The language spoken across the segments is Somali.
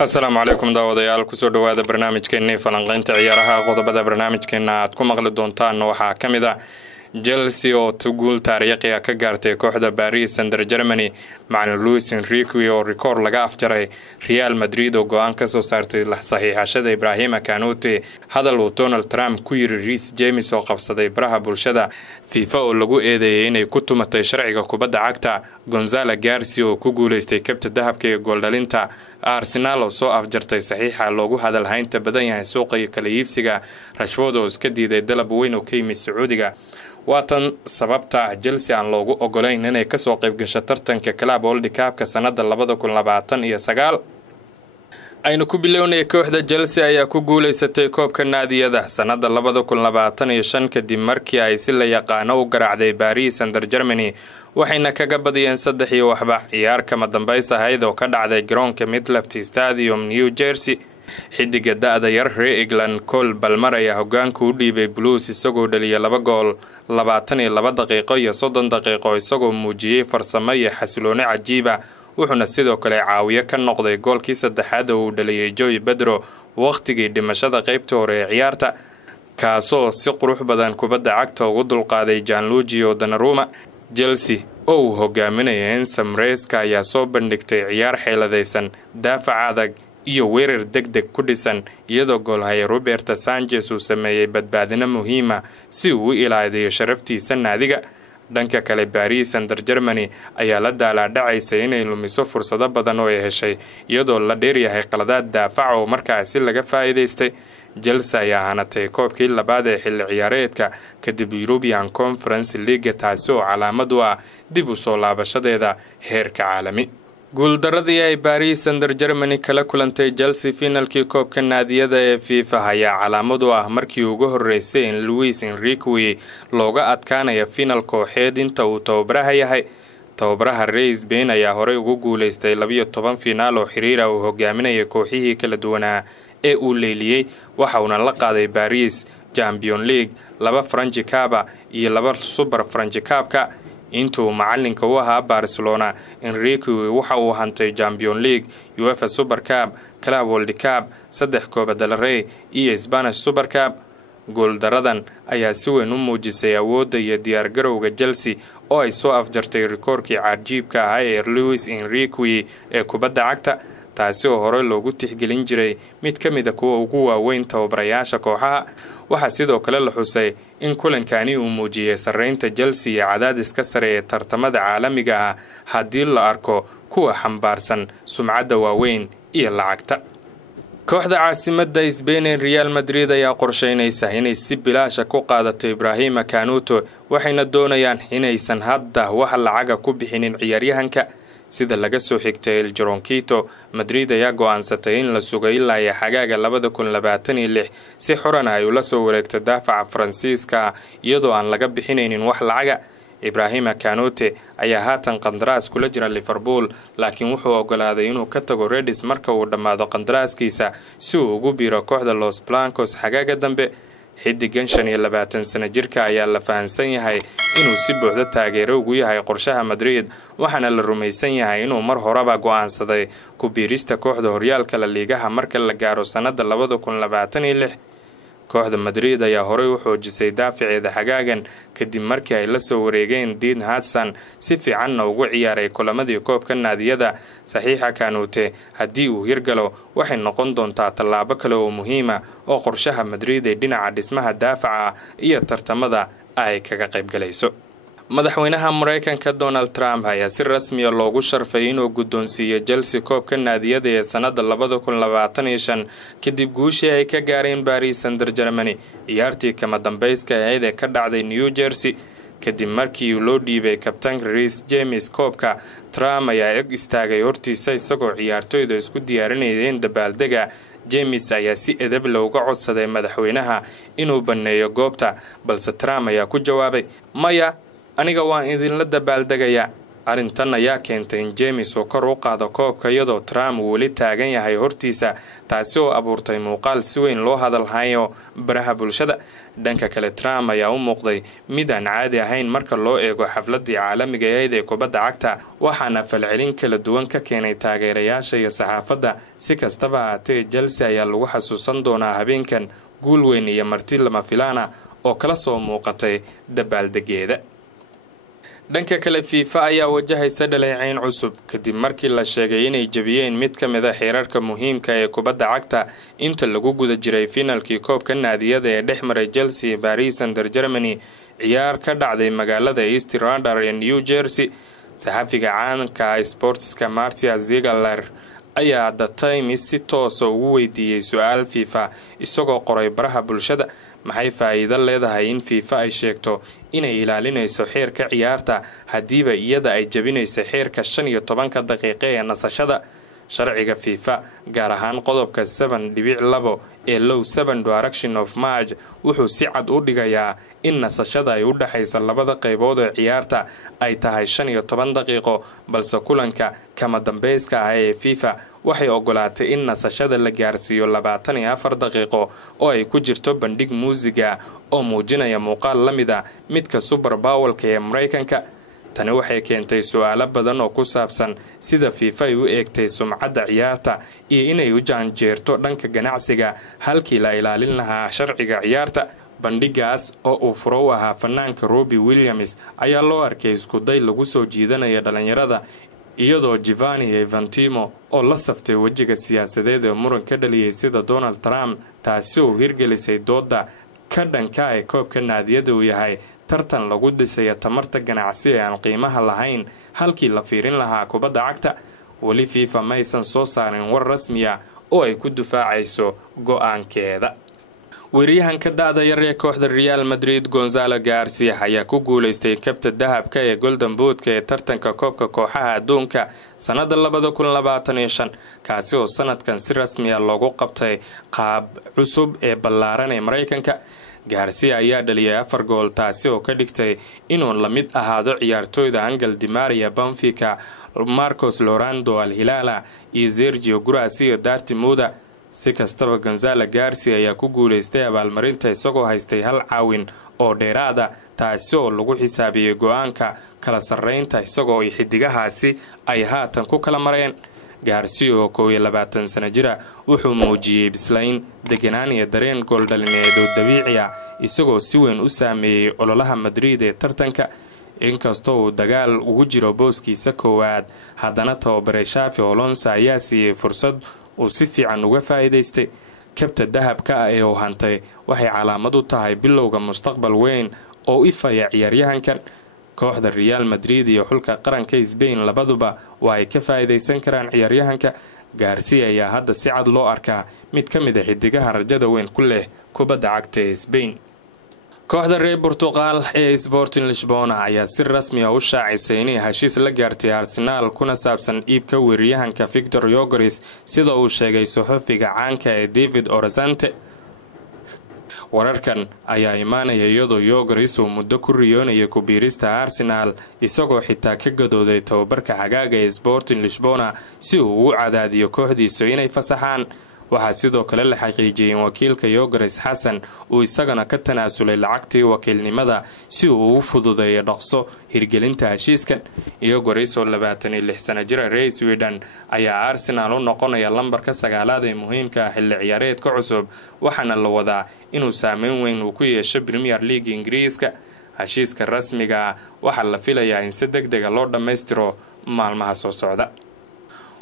السلام عليكم daawadayaal kusoo dhawaada barnaamijkeena falanqaynta ciyaaraha qodobada barnaamijkeena aad ku maqli doontaan waxa kamid ah Chelsea oo guul taariikhi ah ka gaartay kooxda Paris Saint-Germain macna Luis Enrique oo record laga afjaray Real Madrid oo go'aan ka soo saartay la saxiixashada Ibrahima Kanouté hadal uu Donald Trump ku yiri Reece James oo qabsaday baraha bulshada FIFA oo lagu eedeeyay inay ku tumatay sharciga kubadda cagta Gonzalo Garcia oo ku guuleystay kabta dahabka ee gool dhalinta Arsenal oo soo afjartay saxiixa loogu hadal haynta badan yahay suuqa kala iibsiga Rashford oo iska diiday dalab weyn oo ka yimid Sacuudiga waatan sababta Chelsea aan loogu ogolayn inay ka soo qayb gasho tartanka Club World Cup-ka sanada 2029 aynu ku bilownay kooxda Chelsea ayaa ku guuleysatay koobka naadiyada sanada 2025 kadib markii ay si la yaqaan u garaacday Paris Saint-Germain waxayna kaga badiyeen 3-1 ciyaar kama dambaysa ahayd oo ka dhacday garoonka Midland Stadium New Jersey xidiga da'da yar England Cole Palmer ayaa hoggaanka u dhiibay Blues isagoo dhaliyay 2 gool 22 daqiiqo iyo 30 daqiiqo isagoo muujiyay farsamo iyo xasilooni cajiib ah wuxuuna sidoo kale caawiye ka noqday goolkii saddexaad oo uu dhaliyay Joey Pedro waqtigii dhimashada qaybta hore ee ciyaarta kaasoo si qurux badan kubadda cagta ugu dulqaaday Gianluigi Donnarumma Chelsea oo hogaaminaya Enzo Maresca ayaa soo bandhigtay ciyaar xeeladaysan daafac adag iyo weerar degdeg ku dhisan iyadoo goolhaye Roberto Sanchez uu sameeyay badbaadina muhiima si uu ilaaliyo sharaftiisa naadiga dhanka kale Paris Saint-Germain ayaa la daalaa-dhacaysay inay lumiso fursado badan oo ay heshay iyadoo la dheeryahay qaladaad daafac oo markaasi laga faa'iideystay Chelsea ayaa hanatay koobkii labaad ee xilli ciyaareedka kadib European Conference League taasi oo calaamad u ah dib u soo laabashadeeda heerka caalami guuldaradii ay Paris Saint-Germain kala kulantay Chelsea finalkii koobka naadiyada ee FIFA ayaa calaamad u ah markii ugu horeysay in Luis Enrique looga adkaanayo final kooxeed inta uu tababaraha yahay tababaraha Reece Bain ayaa horey ugu guuleystay 12 finaal oo xiriir ah oo hogaaminaya kooxihii kala duwanaa ee uu leeliyay waxa uu la qaaday Paris Champions League 2 French Cup iyo 2 Super French Cup intuu macalinka u ahaa Barcelona Enrique waxa uu hantay Champions League UEFA Super Cup Club World Cup 3 Copa del Rey iyo Spanish Super Cup gooldaradan ayaa si weyn u muujisay awoodda iyo diyaar garowga Chelsea oo ay soo afjartay rikoorkii cajiibka ah ee Luis Enrique ee kubadda cagta taasi oo hore loogu tixgelin jiray mid ka mid ah kuwa ugu waaweyn tababarayaasha kooxaha waxa sidoo kale la xusay in kulankani uu muujiyay sareynta Chelsea iyo cadaadiska sare ee tartamada caalamiga ah haddii la arko kuwa xambaarsan sumcadda waaweyn iyo lacagta kooxda caasimadda Spain Real Madrid ayaa qorsheynaysa inay si bilaash ku qaadato Ibrahima Kanouté waxayna doonayaan inaysan hadda wax lacaga ku bixinin ciyaaryahanka sida laga soo xigtay El Gironquito Madrid ayaa go'aansatay in la sugay ilaa xagaaga 2026 si xoran ay ula soo wareegto daafaca Faransiiska iyadoo aan laga bixinaynin wax lacaga Ibrahima Kanouté ayaa haatan qandaraas kula jira Liverpool laakiin wuxuu ogolaaday inuu ka tago Reds marka uu dhamaado qandaraaskiisa si uu ugu biiro kooxda Los Blancos xagaaga dambe xidigan 25 sano jirka ayaa la fahansan yahay inuu si buuxda taageero ugu yahay qorshaha Madrid waxaana la rumaysan yahay inuu mar horeba go'aansaday ku biirista kooxda horyaalka La Liga marka la gaaro sanada 2026 kooxda Madrid ayaa horey u xoojisay daafaceeda xagaagan kadib markii ay la soo wareegeen Dean Hudson si fiican ugu ciyaaray kulamadii koobka naadiyada saxiixa Kanouté haddii uu hirgalo waxay noqon doontaa tallaabo kale oo muhiim ah oo qorshaha Madrid ee dhinaca dhismaha daafaca iyo tartamada ay kaga qayb galayso madaxweynaha Mareykanka Donald Trump ayaa si rasmi ah loogu sharfay inuu guddoonsiiyo Chelsea koobka naadiyada ee sanada 2025 kadib guushii ay ka gaareen Paris Saint-Germain ciyaartii kama dambayska ahayd ee ka dhacday New Jersey kadib markii loo dhiibay kabtaanka Reece James koobka Trump ayaa eg istaagay hortiisa isagoo ciyaartoyda isku diyaarinayeen dabaaldega James ayaa si edeb looga codsaday madaxweynaha inuu baneeyo goobta balse Trump ayaa ku jawaabay maya aniga waan idinla dabaaldegaya arrintan ayaa keentay in James uu kor u qaado koobka iyadoo Trump uu weli taagan yahay hortiisa, taasi oo abuurtay muuqaal si weyn loo hadalhayo baraha bulshada. dhanka kale Trump ayaa u muuqday mid aan caadi ahayn marka loo eego xafladii caalamiga ee kubadda cagta, waxaana falcelin kala duwan ka keenay taageerayaasha iyo saxaafadda. si kastaba ha ahaatee, Chelsea ayaa lagu xasuusan doonaa habeenkan guul weyn iyo marti lama filaana oo kala soo muuqatay dabaaldegeeda. dhanka kale FIFA ayaa wajahaysa dhaleecayn cusub kadib markii la sheegay inay jabiyeen mid ka mid ah xeerarka muhiimka ee kubadda cagta inta lagu guda jiray finalkii koobka naadiyada ee dhex maray Chelsea iyo Paris Saint-Germain ciyaar ka dhacday magaalada East Randall ee New Jersey. saxafiga caanka sportska Marcia Ziegler ayaa The Times si toos ah ugu weydiiyay su'aal FIFA isagoo qoray baraha bulshada: maxay faa'iido leedahay in FIFA ay sheegto inay ilaalinayso xeerka ciyaarta hadiiba iyada ay jabinayso xeerka 15 daqiiqo ee nasashada? sharciga FIFA gaar ahaan qodobka 7.2 ee Law 7 Direction of Match wuxuu si cad u dhigayaa in nasashada ay u dhaxayso labada qaybood ee ciyaarta ay tahay 15 daqiiqo, balse kulanka kama dambayska ah ee FIFA waxay ogolaatay in nasashada la gaarsiiyo 24 daqiiqo oo ay ku jirto bandhig muusiga oo muujinaya muuqaal la mid ah midka Super Bowl-ka ee Mareykanka. tani waxay keentay su'aalo badan oo ku saabsan sida FIFA ay u eegtay sumcadda ciyaarta iyo inay u jaanjeerto dhanka ganacsiga halkii la ilaalin lahaa sharciga ciyaarta. bandhigaas oo uu furo u ahaa fanaanka Robbie Williams ayaa loo arkay isku day lagu soo jiidanaya dhalinyarada, iyadoo Giovanni Infantino oo la saftay wajiga siyaasadeed ee muran ka dhaliyay sida Donald Trump, taasi oo hirgelisay dooda ka dhanka ay koobka naadiyada uu yahay tartan lagu dhisay tamarta ganacsi ee aan qiimaha lahayn halkii la fiirin lahaa kubadda cagta. weli FIFA ma aysan soo saarin war rasmi ah oo ay ku difaacayso go'aankeeda. weeryahanka da'da yar ee kooxda Real Madrid Gonzalo Garcia ayaa ku guuleystay kabta dahabka ee Golden Boot ee tartanka koobka kooxaha adduunka sanada 2025, kaasi oo sanadkan si rasmi ah loogu qabtay qaab cusub ee ballaaran ee Mareykanka. Garcia ayaa dhaliyay 4 gool, taasi oo ka dhigtay inuu la mid ahaado ciyaartooyda Angel Di Maria Benfica, Marcos Llorente Al-Hilal iyo Sergio Guirassy Darty Muda. si kastaba Gonzalo Garcia ayaa ku guuleystay abaalmarinta isagoo haystay hal caawin oo dheeraada, taasi oo lagu xisaabiyay go'aanka kala sarreynta isagoo ay xidigahaasi ay haatan ku kala mareen. Garcia oo 22 sano jira wuxuu muujiyay bislayn, deganaan iyo dareen gool dhalineed oo dabiici ah isagoo si weyn u saameeyay ololaha Madrid ee tartanka. inkastoo uu dagaal ugu jiro booskiisa koowaad, haddana tababare Xavi Alonso ayaa siiyay fursad uu si fiican uga faa'iidaystay. kabta dahabka ah ee uu hantay waxay calaamad u tahay bilowga mustaqbal weyn oo ifaya ciyaaryahankan. kooxda Real Madrid iyo xulka qaranka Spain labaduba waa ay ka faa'iidaysan karaan ciyaaryahanka. Garcia ayaa hadda si cad loo arkaa mid ka mid ah xidigaha rajada weyn ku leh kubadda cagta ee Spain. kooxda reer Portugal ee Sporting Lisbona ayaa si rasmi ah u shaacisay inay heshiis la gaartay Arsenal kuna saabsan iibka weeraryahanka Victor Gyökeres, sida uu sheegay saxafiga caanka ee David Orazante. wararkan ayaa imaanaya iyadoo Gyökeres uu muddo ku riyoonayay ku biirista Arsenal, isagoo xitaa ka gadooday tababarka xagaaga ee Sporting Lisbona si uu u cadaadiyo kooxdiisa inay fasaxaan. waxaa sidoo kale la xaqiijiyay wakiilka Gyökeres Xasan uu isagana ka tanaasulay lacagtii wakiilnimada si uu u fududeeyo dhaqso hirgelinta heshiiskan. Gyökeres oo 26 sano jira reer Sweden ayaa Arsenal u noqonaya lambarka 9aad ee muhiimka ah xilli ciyaareedka cusub, waxaana la wadaa inuu saameyn weyn uu ku yeesho Premier League Ingiriiska. heshiiska rasmiga ah waxaa la filayaa in si degdeg ah loo dhammaystiro maalmaha soo socda.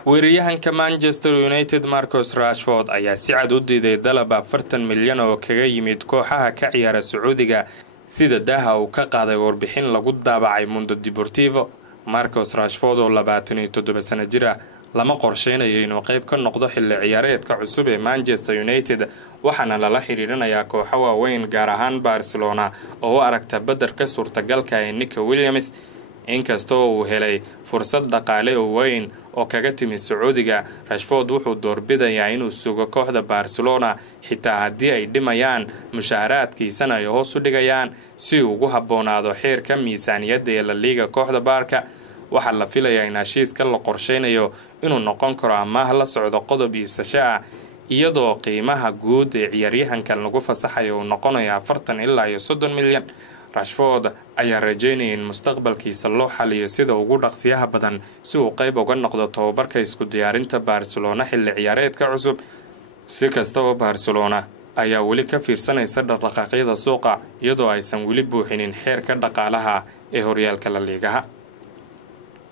weeraryahanka Manchester United Marcus Rashford ayaa si cad u diiday dalab 40 milyan oo kaga yimid kooxaha ka ciyaara Sacuudiga, sida daaha uu ka qaaday warbixin lagu daabacay Mundo Deportivo. Marcus Rashford oo 27 sano jira lama qorsheynayo inuu qayb ka noqdo xilli ciyaareedka cusub ee Manchester United, waxaana lala xiriirinayaa kooxo waaweyn gaar ahaan Barcelona oo u aragta badarka suurtagalka ee Nick Williams. inkastoo uu helay fursad dhaqaale oo weyn oo kaga timid Sacuudiga, Rashford wuxuu doorbidayaa inuu sugo kooxda Barcelona xitaa haddii ay dhimayaan mushaaraadkiisana ay hoos u dhigayaan si uu ugu habboonaado xeerka miisaaniyadda ee La Liga kooxda Barca. waxaa la filayaa in heshiiska la qorsheynayo inuu noqon karo amaah la socdo qodob iibsasho ah iyadoo qiimaha guud ee ciyaaryahankan lagu fasaxayo uu noqonayo 40 ilaa 30 milyan. Rashford ayaa rajeynaya in mustaqbalkiisa loo xaliyo sida ugu dhaqsiyaha badan si uu qayb uga noqdo tababarka isku diyaarinta Barcelona xilli ciyaareedka cusub. Si kastaba Barcelona ayaa weli ka fiirsanaysa dhaqdhaqaaqyada suuqa iyadoo aysan weli buuxinin xeerka dhaqaalaha ee horyaalka La Ligaha.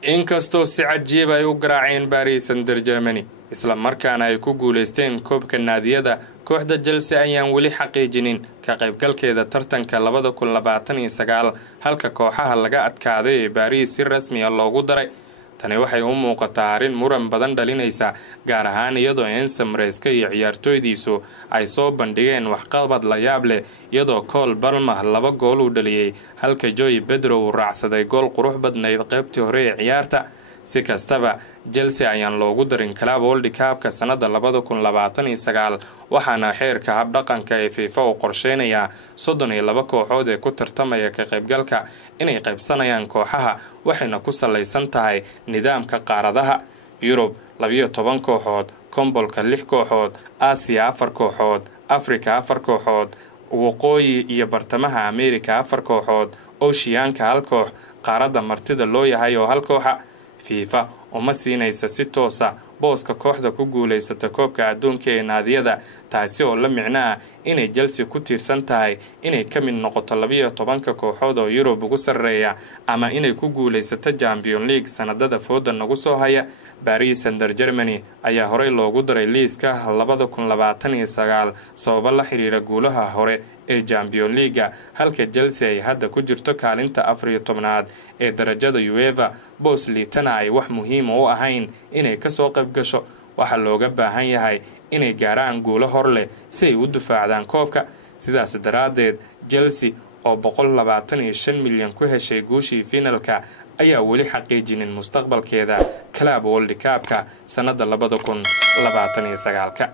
Inkastoo si cajiib ay u garaaceen Paris Saint-Germain isla markaana ay ku guuleysteen koobka naadiyada, kooxda Chelsea ayaan weli xaqiijinin ka qaybgalkeeda tartanka 2029 halka kooxaha laga adkaaday ee Paris si rasmi ah loogu daray. Tani waxay u muuqataa arrin muran badan dhalinaysa, gaar ahaan iyadoo Enzo Maresca iyo ciyaartooydiisu ay soo bandhigeen waxqabad la yaab leh iyadoo Cole Palmer 2 gool u dhaliyay halka Joey Pedro uu raacsaday gool qurux badnayd qaybtii hore ee ciyaarta. Si kastaba Chelsea ayaan loogu darin Club World Cup-ka sanada 2029 waxaana xeerka habdhaqanka ee FIFA uu qorsheynayaa 32 kooxood ee ku tartamaya ka qaybgalka inay qaybsanayaan kooxaha waxayna ku salaysan tahay nidaamka qaaradaha. Yurub 12 kooxood, Kombolka 6 kooxood, Aasiya 4 kooxood, Afrika 4 kooxood, Waqooyi iyo Bartamaha Ameerika 4 kooxood, Oceanka 1 koox, qaarada martida loo yahay oo 1 kooxa. FIFA uma siinaysa si toosa booska kooxda ku guuleysata koobka adduunka ee naadiyada, taasi oo la micnaa inay Chelsea ku tiirsan tahay inay ka mid noqoto 12 kooxood oo Yurub ugu sarreeya ama inay ku guuleysato Champions League sanadada fooda nagu soo haya. Paris Saint-Germain ayaa horey loogu daray liiska 2029 sababo la xiriira guulaha hore ee Champions League, halka Chelsea ay hadda ku jirto kaalinta 14aad ee darajada UEFA. boos liitana ay wax muhiim u ahayn inay ka soo qayb gasho. Waxa looga baahan yahay inay gaaraan guulo hor leh si ay u difaacdaan koobka. Sidaas daraadeed Chelsea oo 125 milyan ku heshay guushii finalka ayaa weli xaqiijinin mustaqbalkeeda Club World Cup-ka sanada 2029.